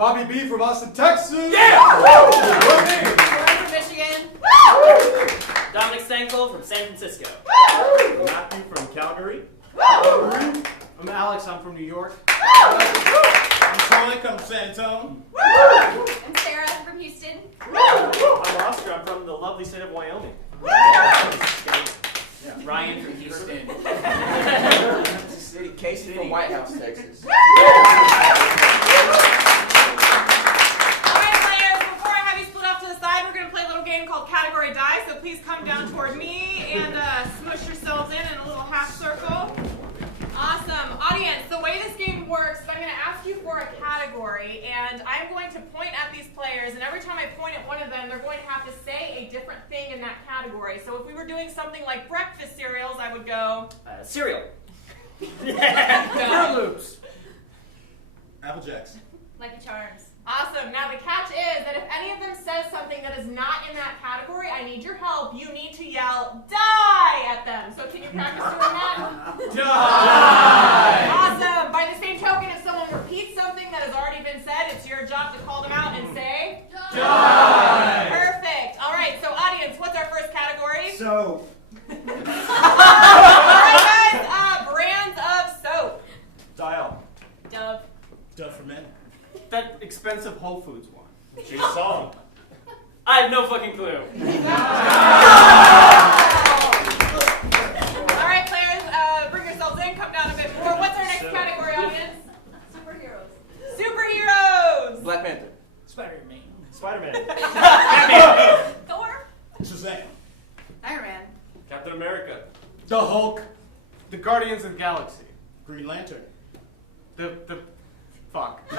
Bobby B from Austin, Texas. Yeah! Lauren from Michigan. Dominic Stankel from San Francisco. Matthew from Calgary. I'm Alex. I'm from New York. I'm Troy. I'm from San Antonio. I'm Sarah from Houston. I'm Oscar. I'm from the lovely state of Wyoming. Ryan from Houston. Casey from White House, Texas. Alright players, before I have you split off to the side, we're going to play a little game called Category Die, so please come down toward me and smush yourselves in a little half circle. Awesome. Audience, the way this game works is I'm going to ask you for a category, and I'm going to point at these players, and every time I point at one of them, they're going to have to say a different thing in that category. So if we were doing something like breakfast cereals, I would go... Cereal. Fruit Loops. Apple Jacks. Lucky Charms. Awesome. Now the catch is that if any of them says something that is not in that category, I need your help. You need to yell, die at them. So can you practice doing that? Die! Awesome. By the same token, if someone repeats something that has already been said, it's your job to call them out and say, Die! Perfect. All right. So audience, what's our first category? So. All right, guys. Brands of soap. Dial. Dove. Dove for men. That expensive Whole Foods one. Chase Song. I have no fucking clue. All right, players, bring yourselves in. Come down a bit more. What's our next category, audience? Superheroes. Superheroes. Black Panther. Spider-Man. Spider-Man. Thor. Shazam. Iron Man. Captain America. The Hulk. The Guardians of the Galaxy. Green Lantern. The fuck. We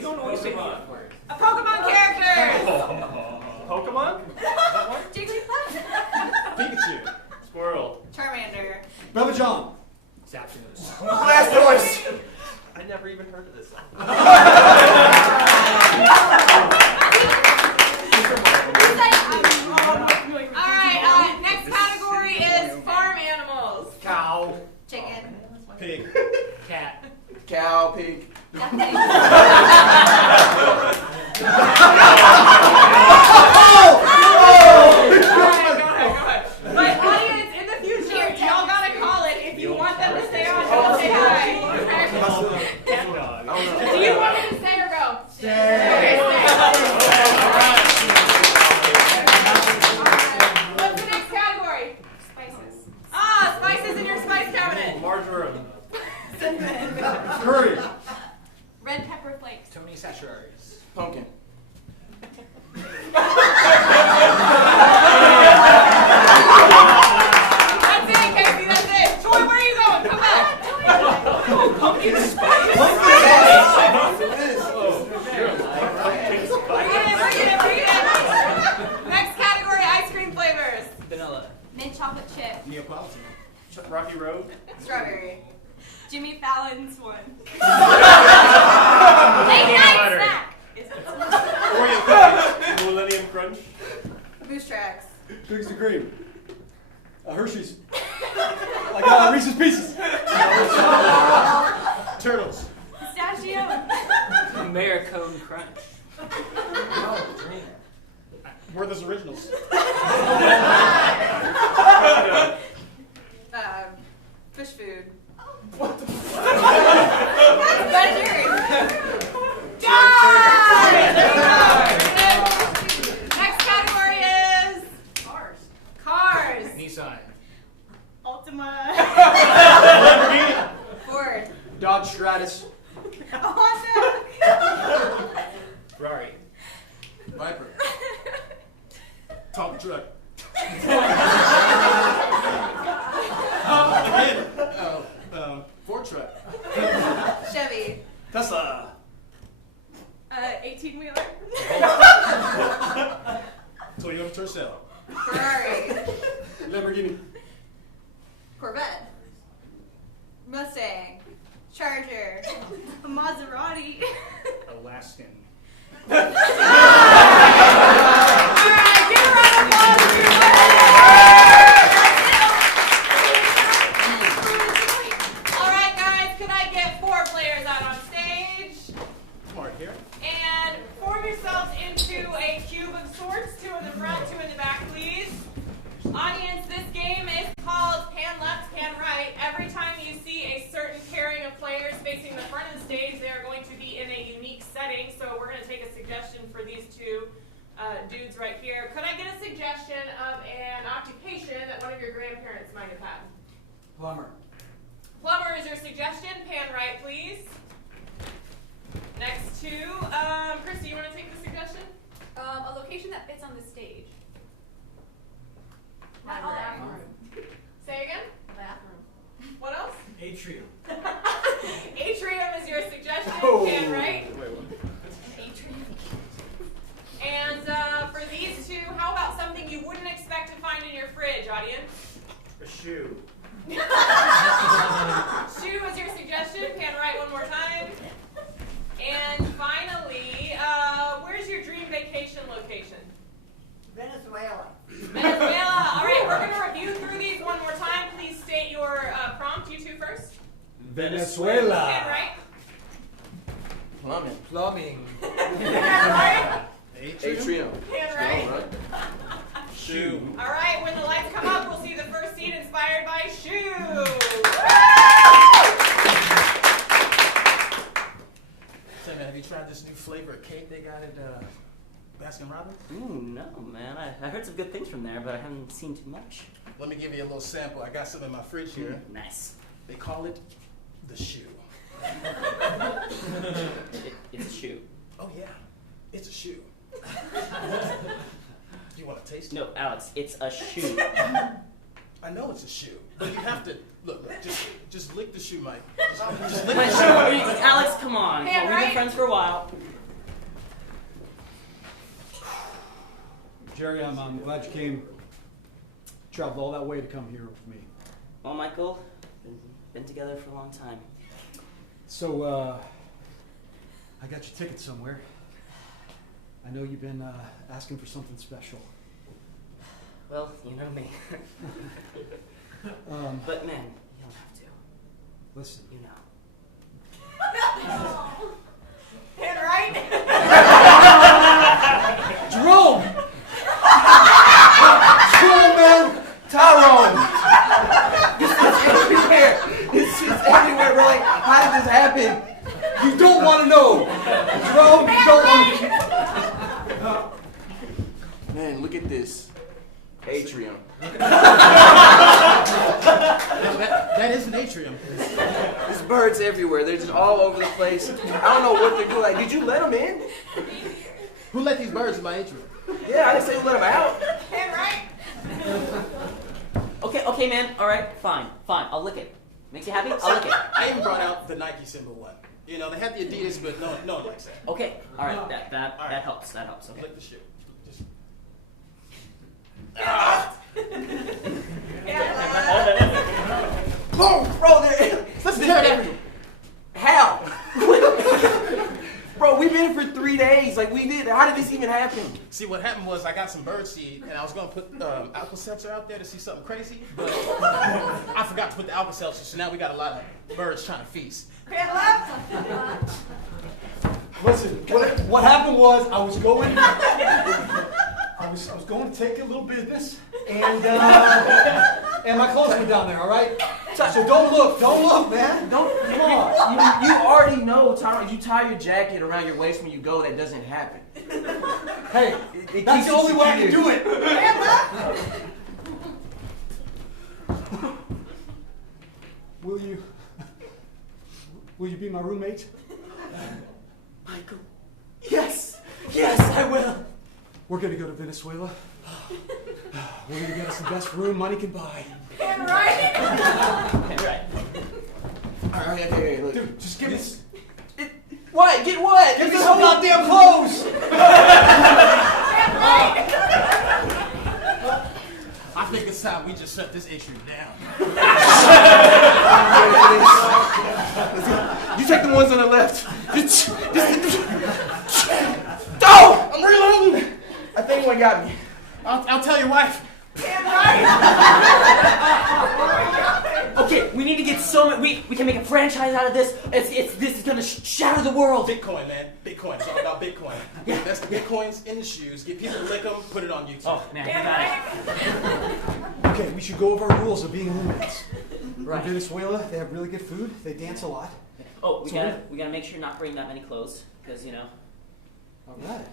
don't know what you A Pokemon character. Pokemon. Jigglypuff. Pikachu. Squirrel. Charmander. Brother John. Zapdos. Blastoise. I never even heard of this. All right, next category is farm animals. Cow. Chicken. Pig. Cat. Cow. Pig. Nothing. All right, go ahead. But audience, in the future, y'all gotta call it if you want them to stay on. Don't say hi. Cat dog. Do you want them to stay or go? Stay. Okay, stay. What's the next category? Spices. Ah, spices in your spice cabinet. Marjoram. Curry. Red pepper flakes. Tony Chachere's. Pumpkin. That's it, Casey, that's it. Troy, where are you going? Come back. Pumpkin spice. Bring it. Next category, ice cream flavors. Vanilla. Mint chocolate chip. Neapolitan. Rocky Road. Strawberry. Jimmy Fallon's one. Late night butter. snack. Is it? Oreo cookies. Millennium Crunch. Moose tracks. Cookies and cream. Hershey's. I got Reese's Pieces. Turtles. Pistachio. Americone Crunch. Werther's Originals. Fish food. What the Next category is Cars. cars. Nissan. Ultima. Lamborghini. Ford. Dodge Stratus. Honda. Ferrari. Viper. Top truck. Again. Ford truck. Chevy. Tesla. 18-wheeler. Toyota Tercel. Ferrari. Lamborghini. Corvette. Mustang. Charger. Maserati. Alaskan. All right, give a round of applause for your kids right here. Could I get a suggestion of an occupation that one of your grandparents might have had? Plumber. Plumber is your suggestion. Pan right, please. Next to, Christy, you want to take the suggestion? A location that fits on the stage. Bathroom. Say again? Bathroom. What else? Atrium. Atrium is your suggestion. Oh. Pan right. Atrium. And for these two, how about something you wouldn't expect to find in your fridge, audience? A shoe. Shoe was your suggestion. Pan right one more time. And finally, where's your dream vacation location? Venezuela. Venezuela. All right, we're going to review through these one more time. Please state your prompt. You two first. Venezuela. Pan right. Plumbing. Plumbing. Pan right. Atrium. Pan right. Shoe. All right, when the lights come up, we'll see the first scene inspired by Shoe. Say, man, have you tried this new flavor of cake they got at Baskin Robbins? Ooh, no, man. I heard some good things from there, but I haven't seen too much. Let me give you a little sample. I got some in my fridge here. Nice. They call it the shoe. It's a shoe. Oh, yeah. It's a shoe. You want to taste it? No, Alex, it's a shoe. I know it's a shoe, but you have to look. Just lick the shoe, Mike. Just lick My the shoe. shoe. Alex, come on. Yeah, We've right? been friends for a while. Jerry, I'm glad you came. Traveled all that way to come here with me. Well, Michael, been together for a long time. So, I got your ticket somewhere. I know you've been asking for something special. Well, you know me. But man, you don't have to. Listen. You know. Pan right. Jerome! Jerome, man! Tyrone! This is everywhere. This is everywhere, bro. Like, how did this happen? You don't want to know! Jerome, you don't want to... Man, look at this. Atrium. That is an atrium. There's birds everywhere. They're just all over the place. I don't know what they're doing. Like, did you let them in? Who let these birds in my atrium? Yeah, I didn't say we let them out. Pan right. Okay, man. All right, fine. I'll lick it. Makes you happy? I'll lick it. I even brought out the Nike symbol one. You know, they had the Adidas, but no one likes that. Okay. All right. That All right. helps. That helps. Okay. Lick the shoe. Just... Boom! Bro, let's do that. How? Bro, we've been here for 3 days. Like, we did. How did this even happen? See, what happened was I got some bird seed, and I was going to put Alka-Seltzer out there to see something crazy, but I forgot to put the Alka-Seltzer, so now we got a lot of birds trying to feast. Pan left. Listen, what happened was I was going to take a little business, and my clothes were down there, all right? So don't look, man. Come on. You already know, Tom, if you tie your jacket around your waist when you go, that doesn't happen. Hey, It that's keeps the only you way I can secure. do it. Pan left. Will you be my roommate? Michael. Yes, I will. We're gonna go to Venezuela. We're gonna get us the best room money can buy. Pan right. Right. All right, okay, look. Dude, just give us. What? Get what? Give me some goddamn clothes! I think it's time we just shut this issue down. You take the ones on the left. Oh! I'm reloading! I think one got me. I'll tell your wife. Pan right. Okay, we need to get so many. We can make a franchise out of this. This is gonna shatter the world. Bitcoin, man. Bitcoin. It's all about Bitcoin. Yeah. That's the Bitcoins in the shoes. Get people to lick them, put it on YouTube. Oh man, we Pan got right. Okay, we should go over our rules of being roommates. Right. In Venezuela, they have really good food. They dance a lot. it. Oh, we So gotta make sure not to bring that many clothes, because you know. All right.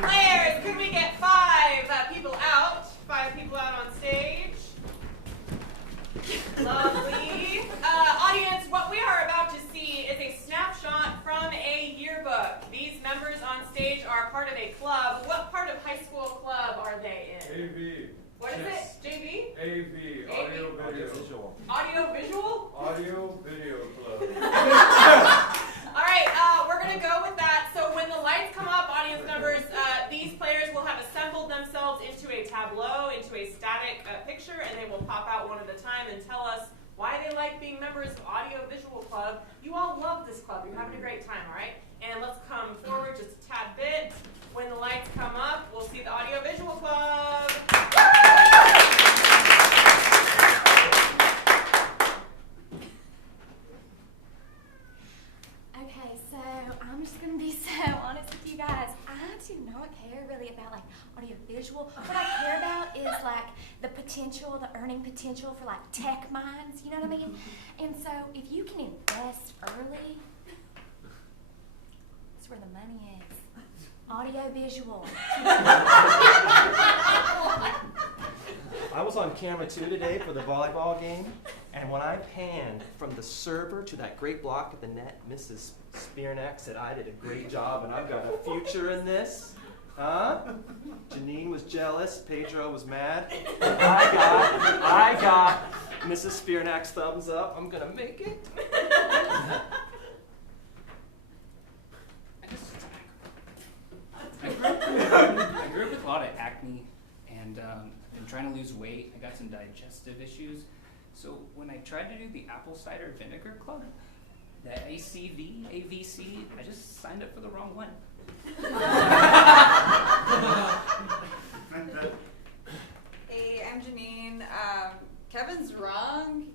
Players, could we get 5 people out? 5 people out on stage. Lovely. Audience, what we are about to see is a snapshot from a yearbook. These members on stage are part of a club. What part of high school club are they in? AV. What is it? JV? AV. Audio Video. Audio visual? Audio Video Club. All right, we're going to go with that. So when the lights come up, audience members, these players will have assembled themselves into a tableau, into a static picture, and they will pop out one at a time and tell us why they like being members of Audio Visual Club. You all love this club. You're having a great time, all right? And let's come forward just a tad bit. When the lights come up, we'll see the Audio Visual Club. Okay, so I'm just gonna be so honest with you guys. I do not care really about like audio visual. What I care about is like the potential, the earning potential for like tech minds, you know what I mean? And so if you can invest early, that's where the money is. Audio visual. I was on camera too today for the volleyball game, and when I panned from the server to that great block at the net, Mrs. Spearneck said I did a great job and I've got a future in this. Huh? Janine was jealous, Pedro was mad. I got Mrs. Spearneck's thumbs up. I'm gonna make it. I grew up with a lot of acne, and I've been trying to lose weight. I got some digestive issues. So when I tried to do the apple cider vinegar club, the ACV, I just signed up for the wrong one. Hey, I'm Janine. Kevin's wrong.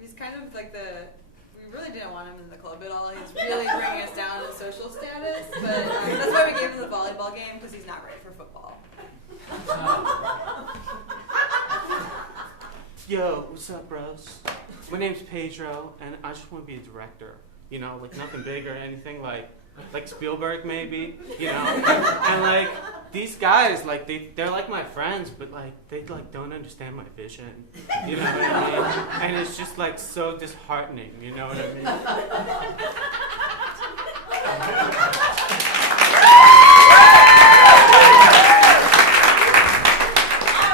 He's kind of like we really didn't want him in the club at all. He's really bringing us down in social status, but that's why we gave him the volleyball game, because he's not ready for football. Yo, what's up, bros? My name's Pedro, and I just want to be a director. You know, like nothing big or anything, like Spielberg maybe, you know? And like, these guys, like, they're like my friends, but like, they like don't understand my vision. You know what I mean? And it's just like so disheartening, you know what I mean? All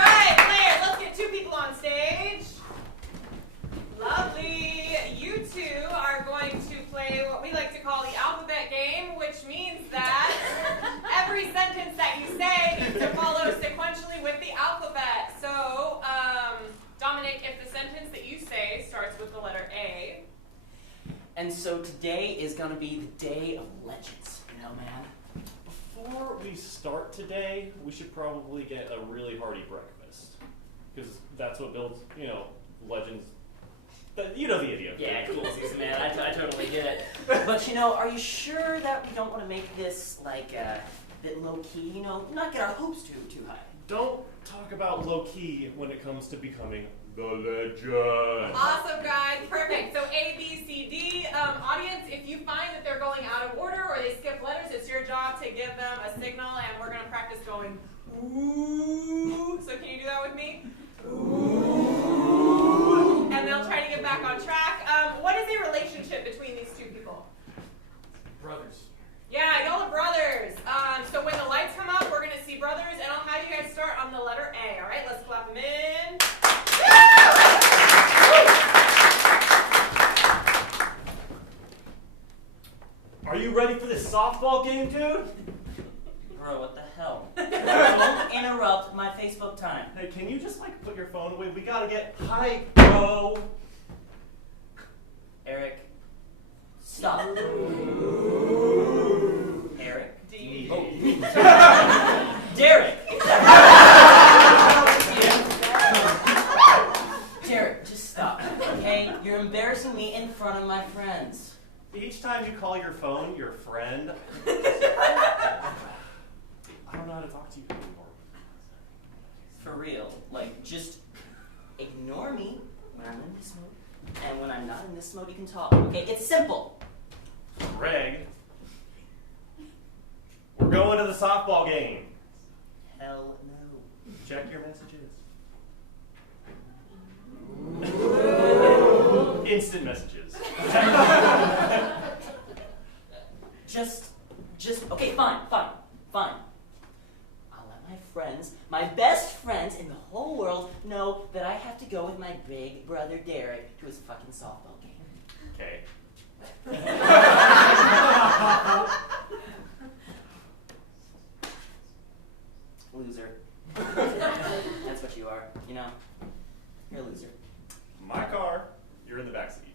right, players, let's get 2 people on stage. Lovely. You 2 are going to play what we like to call the alphabet game, which means that every sentence that you say needs to follow sequentially with the alphabet. So, Dominic, if the sentence that you say starts with the letter A. And so today is gonna be the day of legends, you know, man. Before we start today, we should probably get a really hearty breakfast. Because that's what builds, you know, legends. But you know the idiom. Yeah, cool, man. I totally get it. But you know, are you sure that we don't want to make this like a bit low key? You know, not get our hopes too high. Don't talk about low key when it comes to becoming the legend. Awesome, guys. Perfect. So A, B, C, D. Audience, if you find that they're going out of order or they skip letters, it's your job to give them a signal, and we're going to practice going, ooh. So can you do that with me? Ooh. And they'll try to get back on track. What is the relationship between these 2 people? Brothers. Yeah, y'all are brothers. So when the lights come up, we're going to see brothers, and I'll have you guys start on the letter A. All right, let's clap them in. Are you ready for this softball game, dude? Bro, what the hell? Don't interrupt my Facebook time. Hey, can you just like put your phone away? We gotta get hype, bro. Eric, stop. Eric. D. Oh. Derek. Derek, just stop, okay? You're embarrassing me in front of my friends. Each time you call your phone your friend, I don't know how to talk to you anymore. For real, like, just ignore me when I'm in this mode, and when I'm not in this mode, you can talk. Okay, it's simple. Greg, we're going to the softball game. Hell no. Check your messages. Instant messages. Just, okay, fine. I'll let my friends, my best friends in the whole world, know that I have to go with my big brother Derek to his fucking softball game. Okay. Loser. That's what you are, you know? You're a loser. My car, you're in the backseat.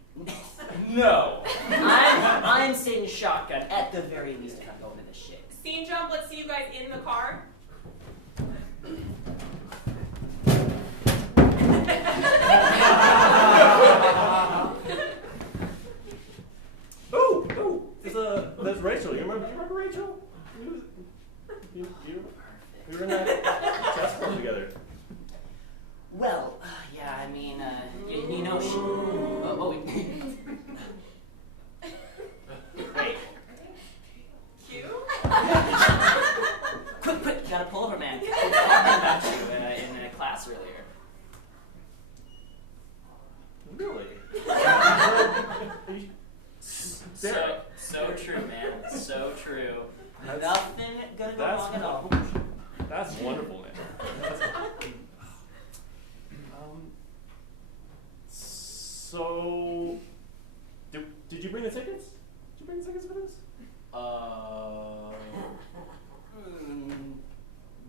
No. I'm sitting shotgun at the very least if I'm going to this shit. Scene jump, let's see you guys in the car. Ooh, there's Rachel. You remember Rachel? You were in that chess club together. Well, yeah, I mean, you know, wait. Cue? Quick, you gotta pull over, man. We were talking about you in a class earlier. Really? So true, man. So true. Nothing gonna go wrong at all. That's wonderful, man. So, did you bring the tickets? Did you bring the tickets for this?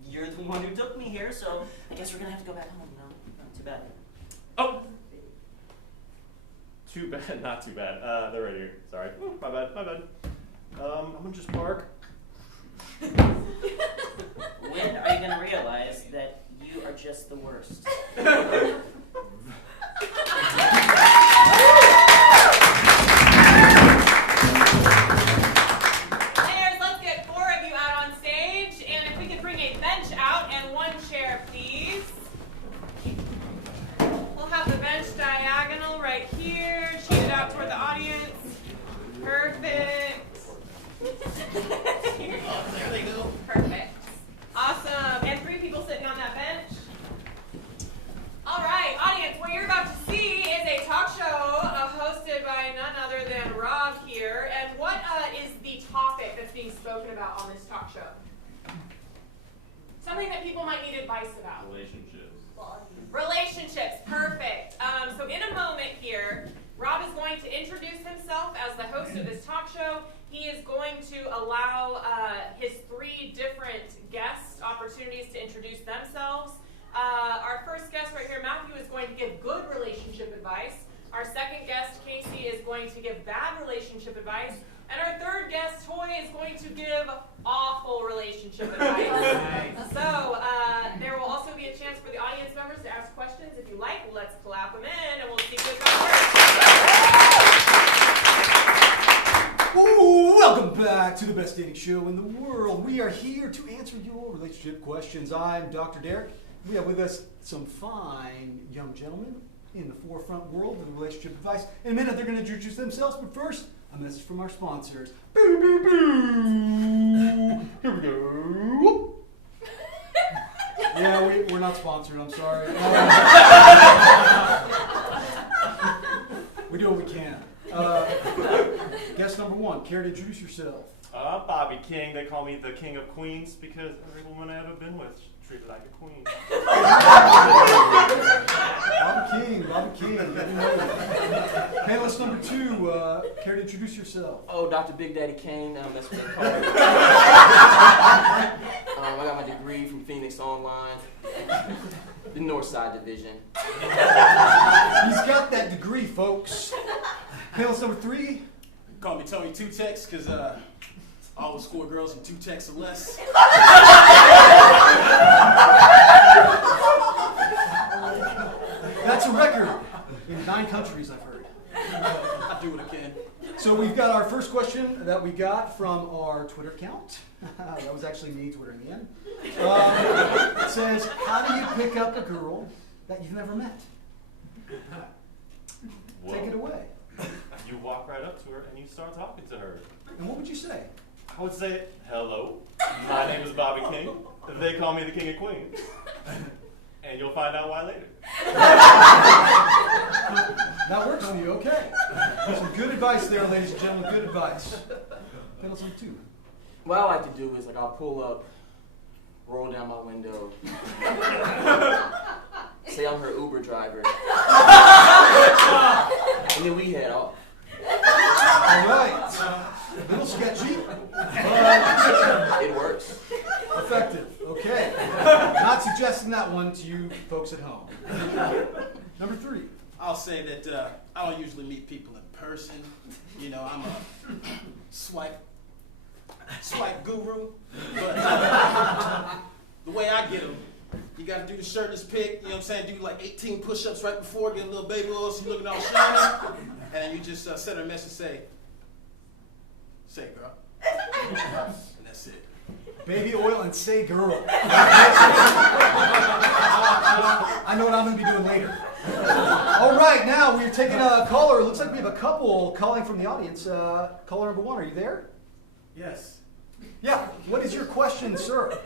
You're the one who took me here, so I guess we're gonna have to go back home, you know? Not too bad. Oh! Too bad, not too bad. They're right here. Sorry. My bad. I'm gonna just park. When are you gonna realize that you are just the worst? Players, let's get 4 of you out on stage, and if we could bring a bench out and 1 chair, please. We'll have the bench diagonal right here, cheated out toward the audience. Perfect. There they go. Perfect. Awesome. And 3 people sitting on that bench. All right, audience, what you're about to see is a talk show hosted by none other than Rob here. And what is the topic that's being spoken about on this talk show? Something that people might need advice about. Relationships, perfect. So in a moment here, Rob is going to introduce himself as the host of this talk show. He is going to allow his 3 different guest opportunities to introduce themselves. Our first guest right here, Matthew, is going to give good relationship advice. Our second guest, Casey, is going to give bad relationship advice. And our third guest, Toy, is going to give awful relationship advice. So there will also be a chance for the audience members to ask questions. If you like, let's clap them in, and we'll see who's going first. Welcome back to the best dating show in the world. We are here to answer your relationship questions. I'm Dr. Derek. We have with us some fine young gentlemen in the forefront world of relationship advice. In a minute, they're going to introduce themselves, but first, a message from our sponsors. Boo, boo, boo. Here we go. Yeah, we're not sponsored, I'm sorry. We do what we can. Guest number 1, care to introduce yourself? Bobby King. They call me the King of Queens because every woman I've ever been with treated like a queen. Bobby King. Panelist number 2, care to introduce yourself? Oh, Dr. Big Daddy Kane. That's what they call me. I got my degree from Phoenix Online, the Northside Division. He's got that degree, folks. Panelist number 3. Call me Tony Two Tex because I always score girls in 2 texts or less. That's a record in 9 countries, I've heard. I do what I can. So we've got our first question that we got from our Twitter account. That was actually me twittering in. It says, how do you pick up a girl that you've never met? Well, Take it away. You walk right up to her and you start talking to her. And what would you say? I would say, hello, my name is Bobby King. They call me the King of Queens. And you'll find out why later. That works for you, okay. Some good advice there, ladies and gentlemen, good advice. Pendleton, too. What I like to do is, like, I'll pull up, roll down my window, say I'm her Uber driver, and then we head off. All right. A little sketchy, but It works. effective. Okay. Not suggesting that one to you folks at home. Number 3. I'll say that I don't usually meet people in person. You know, I'm a swipe guru. But the way I get them, you got to do the shirtless pic. You know what I'm saying? Do like 18 push-ups right before, get a little baby oil, so you're looking all shiny. And then you just send her a message, say, girl. And that's it. Baby oil and say girl. I know what I'm going to be doing later. All right, now we're taking a caller. It looks like we have a couple calling from the audience. Caller number 1, are you there? Yes. Yeah. What is your question, sir?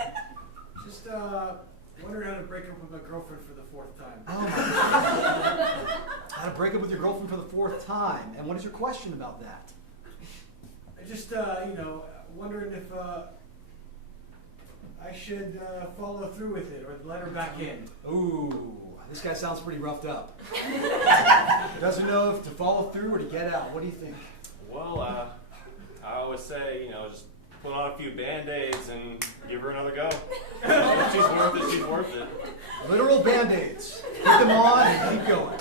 Just wondering how to break up with my girlfriend for the 4th time. Oh my God. How to break up with your girlfriend for the 4th time. And what is your question about that? I just, wondering if I should follow through with it or let her back in. Ooh, this guy sounds pretty roughed up. Doesn't know if to follow through or to get out. What do you think? Well, I always say, just put on a few Band-Aids and give her another go. If she's worth it, she's worth it. Literal Band-Aids. Put them on and keep going.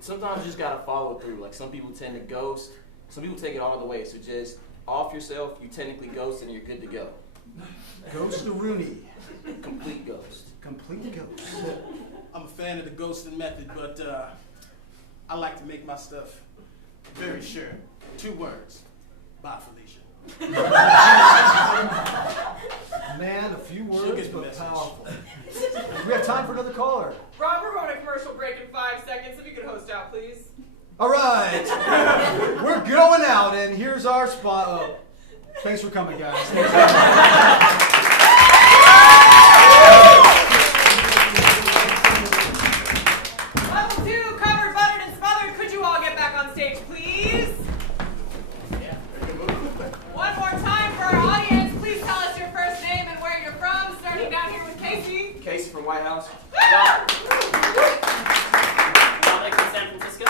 Sometimes you just gotta follow through. Like, some people tend to ghost. Some people take it all the way. So just off yourself, you technically ghost and you're good to go. Ghost the Rooney. Complete ghost. Complete ghost. I'm a fan of the ghosting method, but I like to make my stuff very sure. 2 words. Bye, Felicia. Man, a few She'll words, get the but message. powerful. We have time for another caller. Rob, we're going to commercial break in 5 seconds. If you could host out, please. All right. We're going out, and here's our spot. Oh, thanks for coming, guys. Level 2, covered, buttered, and smothered. Could you all get back on stage, please? One more time for our audience. Please tell us your first name and where you're from, starting down here with Casey. Casey from White House. Dominic from San Francisco.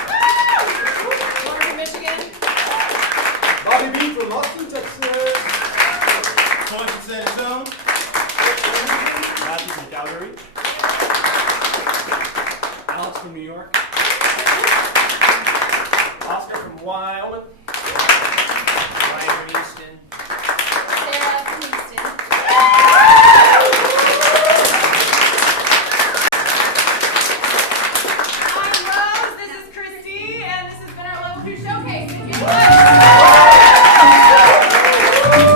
Lauren from Michigan. Bobby B from Austin, Texas. Tony from San Antonio. Matthew from Calgary. Alex from New York. Oscar from Wyoming.